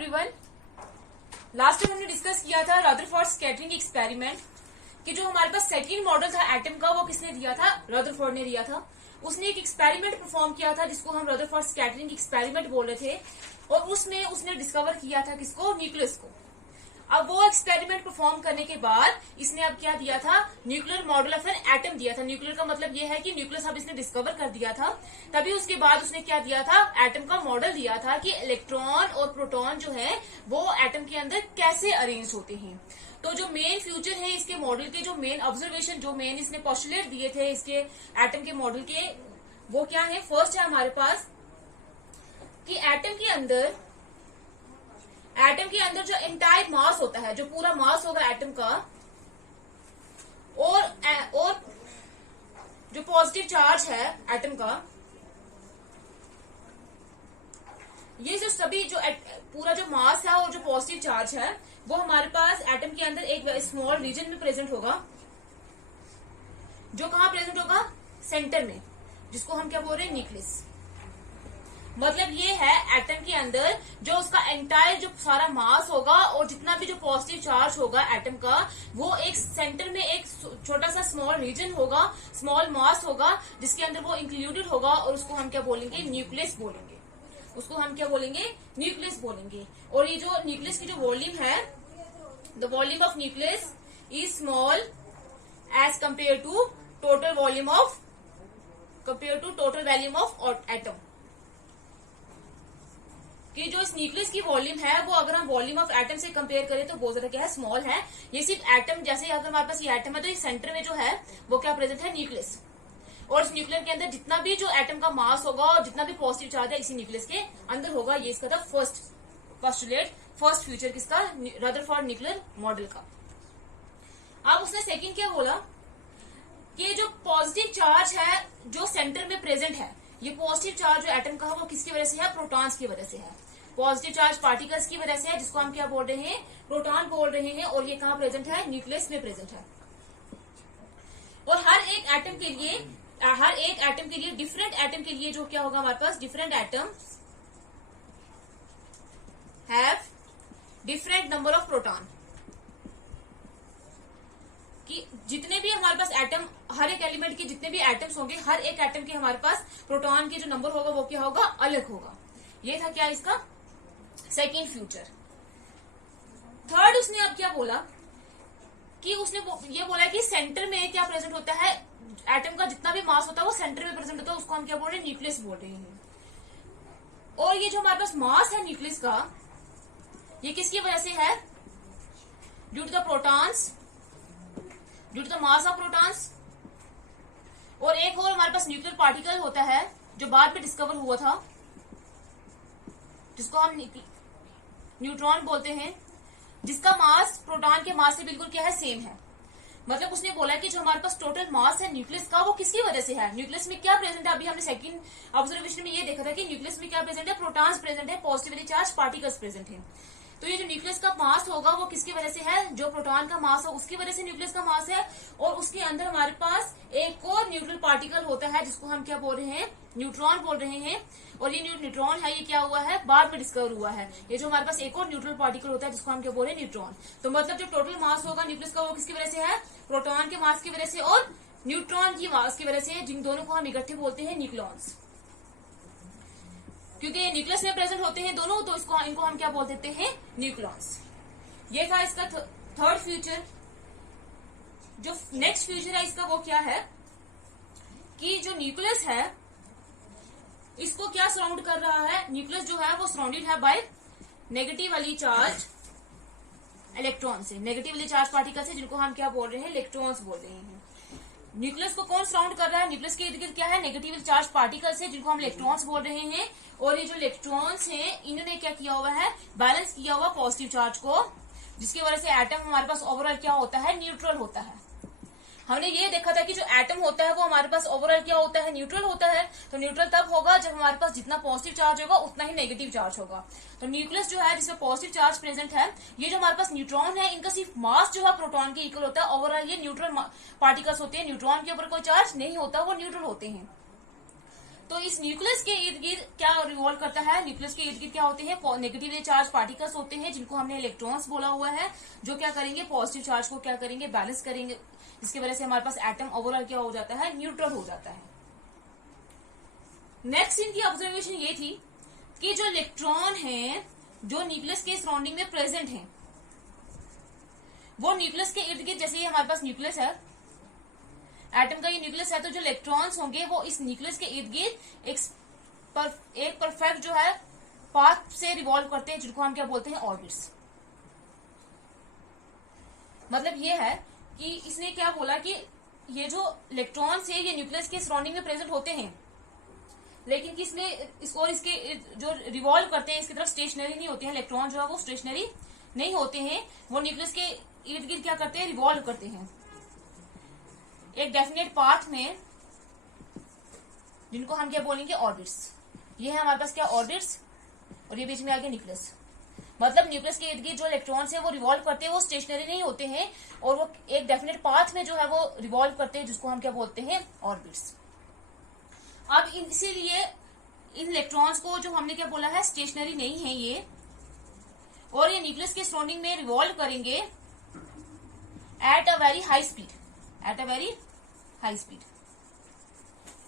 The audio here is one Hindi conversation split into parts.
एवरीवन। लास्ट टाइम हमने डिस्कस किया था रदरफोर्ड स्कैटरिंग एक्सपेरिमेंट कि जो हमारे पास सेकंड मॉडल था एटम का वो किसने दिया था, रदरफोर्ड ने दिया था। उसने एक एक्सपेरिमेंट परफॉर्म किया था जिसको हम रदरफोर्ड स्कैटरिंग एक्सपेरिमेंट बोल रहे थे और उसमें उसने डिस्कवर किया था किसको, न्यूक्लियस को। अब वो एक्सपेरिमेंट परफॉर्म करने के बाद इसने अब क्या दिया था, nuclear model of an atom दिया था। न्यूक्लियर का मतलब ये है कि न्यूक्लियस अब इसने डिस्कवर कर दिया था। तभी उसके बाद उसने क्या दिया था, एटम का मॉडल दिया था कि इलेक्ट्रॉन और प्रोटॉन जो है वो एटम के अंदर कैसे अरेंज होते हैं। तो जो मेन फ्यूचर है इसके मॉडल के, जो मेन ऑब्जर्वेशन, जो मेन इसने पोस्टुलेट दिए थे इसके एटम के मॉडल के, वो क्या है। फर्स्ट है हमारे पास कि एटम के अंदर जो एंटायर मास होता है, जो पूरा मास होगा एटम का, और जो पॉजिटिव चार्ज है एटम का, ये जो सभी जो पूरा जो मास है और जो पॉजिटिव चार्ज है वो हमारे पास एटम के अंदर एक स्मॉल रीजन में प्रेजेंट होगा। जो कहां प्रेजेंट होगा, सेंटर में, जिसको हम क्या बोल रहे हैं, न्यूक्लियस। मतलब ये है एटम के अंदर जो उसका एंटायर जो सारा मास होगा और जितना भी जो पॉजिटिव चार्ज होगा एटम का, वो एक सेंटर में एक छोटा सा स्मॉल रीजन होगा, स्मॉल मास होगा जिसके अंदर वो इंक्लूडेड होगा और उसको हम क्या बोलेंगे, न्यूक्लियस बोलेंगे। उसको हम क्या बोलेंगे, न्यूक्लियस बोलेंगे। और ये जो न्यूक्लियस की जो वॉल्यूम है, the volume of nucleus is small as compare to total volume of atom. कि जो इस न्यूक्लियस की वॉल्यूम है वो अगर हम वॉल्यूम ऑफ एटम से कंपेयर करें तो बहुत ज्यादा क्या है, स्मॉल है। ये सिर्फ एटम, जैसे अगर हमारे पास ये एटम है तो इस सेंटर में जो है वो क्या प्रेजेंट है, न्यूक्लियस। और इस न्यूक्लियर के अंदर जितना भी जो एटम का मास होगा और जितना भी पॉजिटिव चार्ज है इसी न्यूक्लियस के अंदर होगा। ये इसका था फर्स्ट पोस्टुलेट, फर्स्ट फ्यूचर किसका, रदरफोर्ड न्यूक्लियर मॉडल का। अब उसने सेकंड क्या बोला कि जो पॉजिटिव चार्ज है जो सेंटर में प्रेजेंट है, ये पॉजिटिव चार्ज जो एटम का है वो किसकी वजह से है, प्रोटॉन्स की वजह से है। पॉजिटिव चार्ज पार्टिकल्स की वजह से है, जिसको हम क्या बोल रहे हैं, प्रोटॉन बोल रहे हैं। और ये कहां प्रेजेंट है, न्यूक्लियस में प्रेजेंट है। और हर एक एटम के लिए डिफरेंट एटम के लिए जो क्या होगा हमारे पास, different atom have different number of proton. कि जितने भी हमारे पास एटम, हर एक एलिमेंट के जितने भी एटम्स होंगे, हर एक एटम के हमारे पास प्रोटॉन के जो नंबर होगा वो क्या होगा, अलग होगा। ये था क्या इसका सेकेंड फ्यूचर। थर्ड उसने अब क्या बोला कि उसने ये बोला कि सेंटर में क्या प्रेजेंट होता है, एटम का जितना भी मास होता है वो सेंटर में प्रेजेंट होता है, उसको हम क्या बोल रहे हैं, न्यूक्लियस बोल रहे हैं। और ये जो हमारे पास मास है न्यूक्लियस का, ये किसकी वजह से है, due to the protons, due to the mass of protons. और एक और हमारे पास न्यूक्लियर पार्टिकल होता है जो बाद में डिस्कवर हुआ था, जिसको हम न्यूट्रॉन बोलते हैं, जिसका मास प्रोटॉन के मास से बिल्कुल क्या है, सेम है। मतलब उसने बोला कि जो हमारे पास टोटल मास है न्यूक्लियस का वो किसकी वजह से है, न्यूक्लियस में क्या प्रेजेंट है। अभी हमने सेकंड ऑब्जर्वेशन में ये देखा था कि न्यूक्लियस में क्या प्रेजेंट है, प्रोटॉन्स प्रेजेंट है, पॉजिटिवली चार्ज पार्टिकल्स प्रेजेंट है। तो ये जो न्यूक्लियस का मास होगा वो किसकी वजह से है, जो प्रोटॉन का मास है उसकी वजह से न्यूक्लियस का मास है। और उसके अंदर हमारे पास एक और न्यूट्रल पार्टिकल होता है जिसको हम क्या बोल रहे हैं, न्यूट्रॉन बोल रहे हैं। और ये न्यूट्रॉन है, ये क्या हुआ है, बाद में डिस्कवर हुआ है। ये जो हमारे पास एक और न्यूट्रल पार्टिकल होता है जिसको हम क्या बोल रहे हैं, न्यूट्रॉन। तो मतलब जो टोटल मास होगा न्यूक्लियस का वो किसकी वजह से है, प्रोटॉन के मास की वजह से और न्यूट्रॉन की मास की वजह से, जिन दोनों को हम इकट्ठे बोलते हैं न्यूक्लियॉन्स। क्योंकि ये न्यूक्लियस में प्रेजेंट होते हैं दोनों, तो इनको हम क्या बोल देते हैं, न्यूक्लियॉन्स। ये था इसका थर्ड फ्यूचर। जो नेक्स्ट फ्यूचर है इसका वो क्या है कि जो न्यूक्लियस है इसको क्या सराउंड कर रहा है, न्यूक्लियस जो है वो सराउंडेड है बाय नेगेटिव वाली चार्ज इलेक्ट्रॉन से, नेगेटिव वाली चार्ज पार्टिकल से, जिनको हम क्या बोल रहे हैं, इलेक्ट्रॉन्स बोल रहे हैं। न्यूक्लियस को कौन सराउंड कर रहा है, न्यूक्लियस के इर्द गिर्द क्या है, नेगेटिव चार्ज पार्टिकल्स है जिनको हम इलेक्ट्रॉन्स बोल रहे हैं। और ये जो इलेक्ट्रॉन्स हैं इन्होंने क्या किया हुआ है, बैलेंस किया हुआ पॉजिटिव चार्ज को, जिसकी वजह से एटम हमारे पास ओवरऑल क्या होता है, न्यूट्रल होता है। हमने ये देखा था कि जो एटम होता है वो हमारे पास ओवरऑल क्या होता है, न्यूट्रल होता है। तो न्यूट्रल तब होगा जब हमारे पास जितना पॉजिटिव चार्ज होगा उतना ही नेगेटिव चार्ज होगा। तो न्यूक्लियस जो है जिसमें पॉजिटिव चार्ज प्रेजेंट है, ये जो हमारे पास न्यूट्रॉन है इनका सिर्फ मास जो है प्रोटॉन के इक्वल होता है। ओवरऑल ये न्यूट्रल पार्टिकल्स होते हैं, न्यूट्रॉन के ऊपर कोई चार्ज नहीं होता, वो न्यूट्रल होते हैं। तो इस न्यूक्लियस के इर्द गिर्द क्या रिवॉल्व करता है, न्यूक्लियस के इर्द गिर्द क्या होते हैं, नेगेटिवली चार्ज पार्टिकल्स होते हैं जिनको हमने इलेक्ट्रॉन्स बोला हुआ है, जो क्या करेंगे पॉजिटिव चार्ज को क्या करेंगे बैलेंस करेंगे, जिसकी वजह से हमारे पास एटम ओवरऑल क्या हो जाता है, न्यूट्रल हो जाता है। नेक्स्ट इनकी ऑब्जर्वेशन ये थी कि जो इलेक्ट्रॉन है जो न्यूक्लियस के सराउंडिंग में प्रेजेंट है, वो न्यूक्लियस के इर्द गिर्द, जैसे ये हमारे पास न्यूक्लियस है, एटम का ये न्यूक्लियस है, तो जो इलेक्ट्रॉन्स होंगे वो इस न्यूक्लियस के इर्द गिर्द एक परफेक्ट जो है पाथ से रिवॉल्व करते हैं, जिनको हम क्या बोलते हैं, ऑर्बिट्स। मतलब ये है कि इसने क्या बोला कि ये जो इलेक्ट्रॉन्स है ये न्यूक्लियस के सराउंडिंग में प्रेजेंट होते हैं, लेकिन किसने इसको इसके जो रिवॉल्व करते हैं इसकी तरफ स्टेशनरी नहीं होते हैं, इलेक्ट्रॉन जो है वो स्टेशनरी नहीं होते हैं, वो न्यूक्लियस के इर्द गिर्द क्या करते हैं, रिवॉल्व करते हैं एक डेफिनेट पाथ में, जिनको हम क्या बोलेंगे, ऑर्बिट्स। ये है हमारे पास क्या, ऑर्बिट्स, और ये बीच में आ गया न्यूक्लियस। मतलब न्यूक्लियस के इर्द गिर्द जो इलेक्ट्रॉन्स है वो रिवॉल्व करते हैं, वो स्टेशनरी नहीं होते हैं, और वो एक डेफिनेट पाथ में जो है वो रिवॉल्व करते हैं, जिसको हम क्या बोलते हैं, ऑर्बिट्स। अब इसीलिए इन इलेक्ट्रॉन्स को जो हमने क्या बोला है, स्टेशनरी नहीं है ये, और ये न्यूक्लियस के सराउंडिंग में रिवॉल्व करेंगे at a very high speed.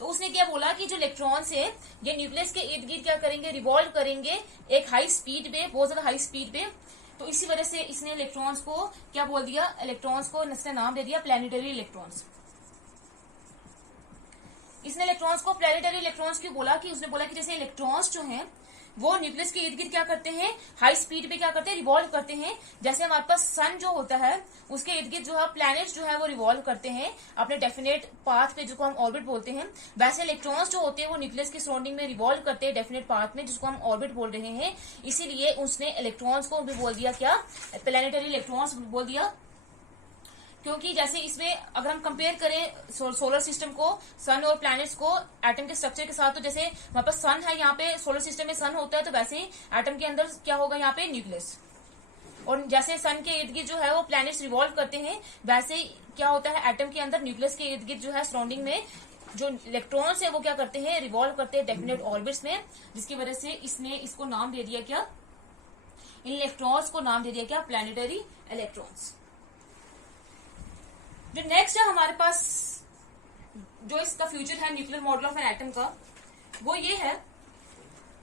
तो उसने क्या बोला कि जो इलेक्ट्रॉन्स है ये न्यूक्लियस के इर्द गिर्द क्या करेंगे, रिवॉल्व करेंगे एक हाई स्पीड पे, बहुत ज्यादा हाई स्पीड पे। तो इसी वजह से इसने इलेक्ट्रॉन्स को क्या बोल दिया, इलेक्ट्रॉन्स को इसने नाम दे दिया प्लैनेटरी इलेक्ट्रॉन्स। इसने इलेक्ट्रॉन्स को प्लैनेटरी इलेक्ट्रॉन्स क्यों बोला, कि उसने बोला कि जैसे इलेक्ट्रॉन्स जो हैं वो न्यूक्लियस के इर्द गिर्द क्या करते हैं, हाई स्पीड पे क्या करते हैं, रिवॉल्व करते हैं। जैसे हमारे पास सन जो होता है उसके इर्द गिर्द जो है प्लैनेट्स जो है वो रिवॉल्व करते हैं अपने डेफिनेट पाथ पे, जिसको हम ऑर्बिट बोलते हैं। वैसे इलेक्ट्रॉन्स जो होते हैं वो न्यूक्लियस की सराउंडिंग में रिवॉल्व करते हैं डेफिनेट पाथ में, जिसको हम ऑर्बिट बोल रहे हैं। इसीलिए उसने इलेक्ट्रॉन्स को भी बोल दिया क्या, प्लैनेटरी इलेक्ट्रॉन्स बोल दिया। क्योंकि जैसे इसमें अगर हम कंपेयर करें सोलर सिस्टम को, सन और प्लैनेट्स को एटम के स्ट्रक्चर के साथ, तो जैसे हमारे पास सन है, यहाँ पे सोलर सिस्टम में सन होता है, तो वैसे ही एटम के अंदर क्या होगा, यहाँ पे न्यूक्लियस। और जैसे सन के इर्द गिर्द जो है वो प्लैनेट्स रिवॉल्व करते हैं, वैसे ही क्या होता है एटम के अंदर न्यूक्लियस के इर्द गिर्द जो है सराउंडिंग में जो इलेक्ट्रॉन्स है वो क्या करते हैं, रिवॉल्व करते हैं डेफिनेट ऑर्बिट्स में, जिसकी वजह से इसने इसको नाम दे दिया क्या, इन इलेक्ट्रॉन्स को नाम दे दिया क्या, प्लैनेटरी इलेक्ट्रॉन्स। जो नेक्स्ट है हमारे पास जो इसका फ्यूचर है nuclear model of an atom का, वो ये है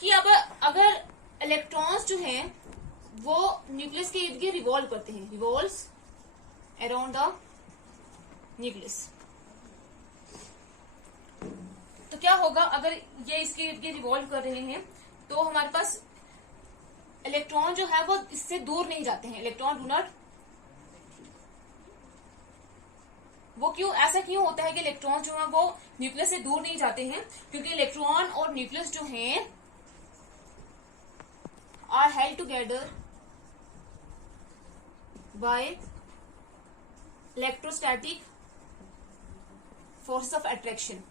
कि अब अगर इलेक्ट्रॉन्स जो हैं वो न्यूक्लियस के इर्द गिर्द रिवॉल्व करते हैं, रिवॉल्व्स अराउंड द न्यूक्लियस, तो क्या होगा, अगर ये इसके इर्द गिर्द रिवॉल्व कर रहे हैं तो हमारे पास इलेक्ट्रॉन जो है वो इससे दूर नहीं जाते हैं, इलेक्ट्रॉन डू नॉट, वो क्यों, ऐसा क्यों होता है कि इलेक्ट्रॉन जो है वो न्यूक्लियस से दूर नहीं जाते हैं, क्योंकि इलेक्ट्रॉन और न्यूक्लियस जो हैं are held together by electrostatic force of attraction.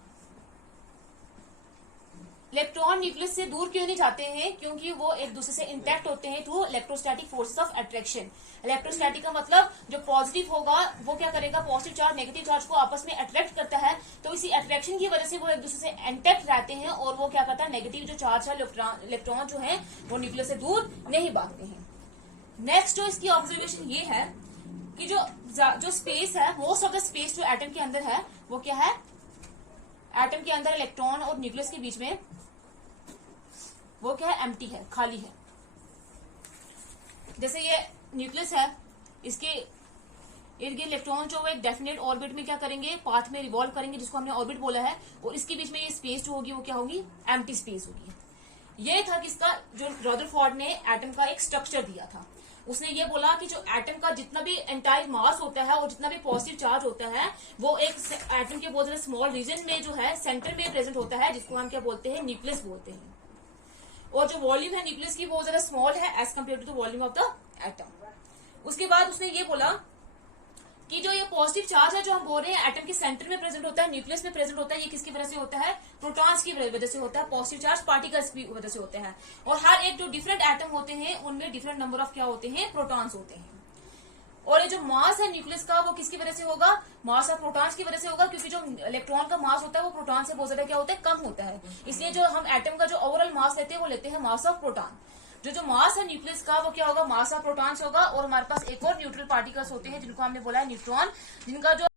Electron nucleus से दूर क्यों नहीं जाते हैं, क्योंकि वो एक दूसरे से इंटैक्ट होते हैं through electrostatic forces of attraction. Electrostatic का मतलब जो पॉजिटिव होगा वो क्या करेगा, पॉजिटिव चार्ज नेगेटिव चार्ज को आपस में अट्रैक्ट करता है, तो इसी अट्रैक्शन की वजह से वो एक दूसरे से इंटैक्ट रहते हैं, और वो क्या करता है, नेगेटिव जो चार्ज है इलेक्ट्रॉन जो है वो न्यूक्लियस से दूर नहीं भागते हैं। नेक्स्ट जो इसकी ऑब्जर्वेशन ये है कि जो स्पेस है, मोस्ट ऑफ द स्पेस जो एटम के अंदर है वो क्या है, एटम के अंदर इलेक्ट्रॉन और न्यूक्लियस के बीच में वो क्या है, एम्प्टी है, खाली है। जैसे ये न्यूक्लियस है, इसके इर्द गिर्द इलेक्ट्रॉन जो एक डेफिनेट ऑर्बिट में क्या करेंगे, पाथ में रिवॉल्व करेंगे, जिसको हमने ऑर्बिट बोला है, और इसके बीच में ये स्पेस जो होगी वो क्या होगी, एम्प्टी स्पेस होगी। ये था किसका, जो रदरफोर्ड ने एटम का एक स्ट्रक्चर दिया था। उसने ये बोला कि जो एटम का जितना भी एंटायर मास होता है और जितना भी पॉजिटिव चार्ज होता है वो एक एटम के बहुत ज्यादा स्मॉल रीजन में जो है सेंटर में प्रेजेंट होता है, जिसको हम क्या बोलते हैं, न्यूक्लियस बोलते हैं। और जो वॉल्यूम है न्यूक्लियस की बहुत ज्यादा स्मॉल है as compare to the volume of the atom. उसके बाद उसने ये बोला कि जो ये पॉजिटिव चार्ज है जो हम बोल रहे हैं एटम के सेंटर में प्रेजेंट होता है, न्यूक्लियस में प्रेजेंट होता है, ये किसकी वजह से होता है, प्रोटॉन्स की वजह से होता है, पॉजिटिव चार्ज पार्टिकल्स की वजह से होते हैं। और हर एक जो डिफरेंट एटम होते हैं उनमें डिफरेंट नंबर ऑफ क्या होते हैं, प्रोटॉन्स होते हैं। और ये जो मास है न्यूक्लियस का वो किसकी वजह से होगा, मास ऑफ प्रोटॉन्स की वजह से होगा, क्योंकि जो इलेक्ट्रॉन का मास होता है वो प्रोटॉन से बहुत ज्यादा क्या होता है, कम होता है। इसलिए जो हम एटम का जो ओवरऑल मास लेते हैं वो लेते हैं मास ऑफ प्रोटॉन। जो मास है न्यूक्लियस का वो क्या होगा, मास ऑफ प्रोटॉन्स होगा। और हमारे पास एक और न्यूट्रल पार्टिकल्स होते हैं जिनको हमने बोला है न्यूट्रॉन, जिनका जो